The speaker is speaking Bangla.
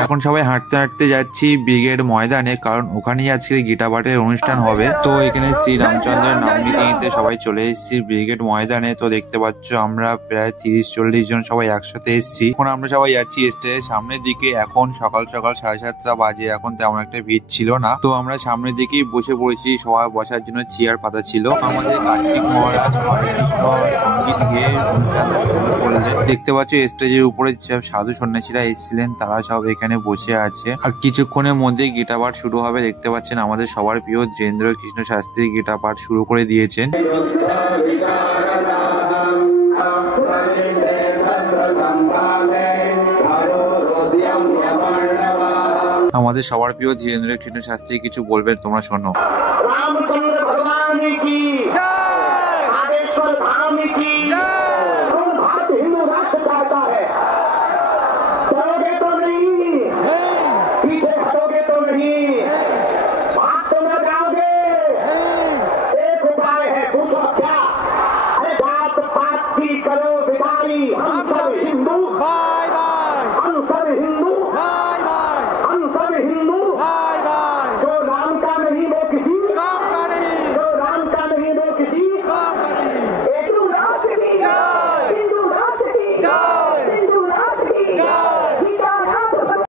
এখন সবাই হাঁটতে হাঁটতে যাচ্ছি ব্রিগেড ময়দানে, কারণ ওখানেই আজকে গীতা পাঠের অনুষ্ঠান হবে। তো এখানে শ্রী রামচন্দ্রের নাম নিতে নিতে সবাই চলে এসেছি ব্রিগেড ময়দানে। তো দেখতে পাচ্ছ আমরা প্রায় 30-40 জন সবাই একসাথে এসেছি। এখন আমরা সবাই যাচ্ছি স্টেজের সামনের দিকে। এখন সকাল সকাল 7:30 বাজে, এখন তেমন একটা ভিড় ছিল না। তো আমরা সামনের দিকেই বসে পড়েছি, সবাই বসার জন্য চেয়ার পাতা ছিল। আমাদের কার্তিক মহারাজ হরে কৃষ্ণ সঙ্গীত গেয়ে অনুষ্ঠানটা শুরু করলেন। দেখতে পাচ্ছ স্টেজের উপরে যেসব সাধু সন্ন্যাসীরা এসেছিলেন তারা সব এখানে বসে আছে। আর কিছুক্ষণের মধ্যেই গীতা পাঠ শুরু হবে। দেখতে পাচ্ছেন আমাদের সবার প্রিয় ধীরেন্দ্র কৃষ্ণ শাস্ত্রী গীতা পাঠ শুরু করে দিয়েছেন। আমাদের সবার প্রিয় ধীরেন্দ্র কৃষ্ণ শাস্ত্রী কিছু বলবেন, তোমরা শোনো। রামচন্দ্র ভগবান কি जय, आदेश्वर धाम की जय। भारत हिंदू राष्ट्र चाहता है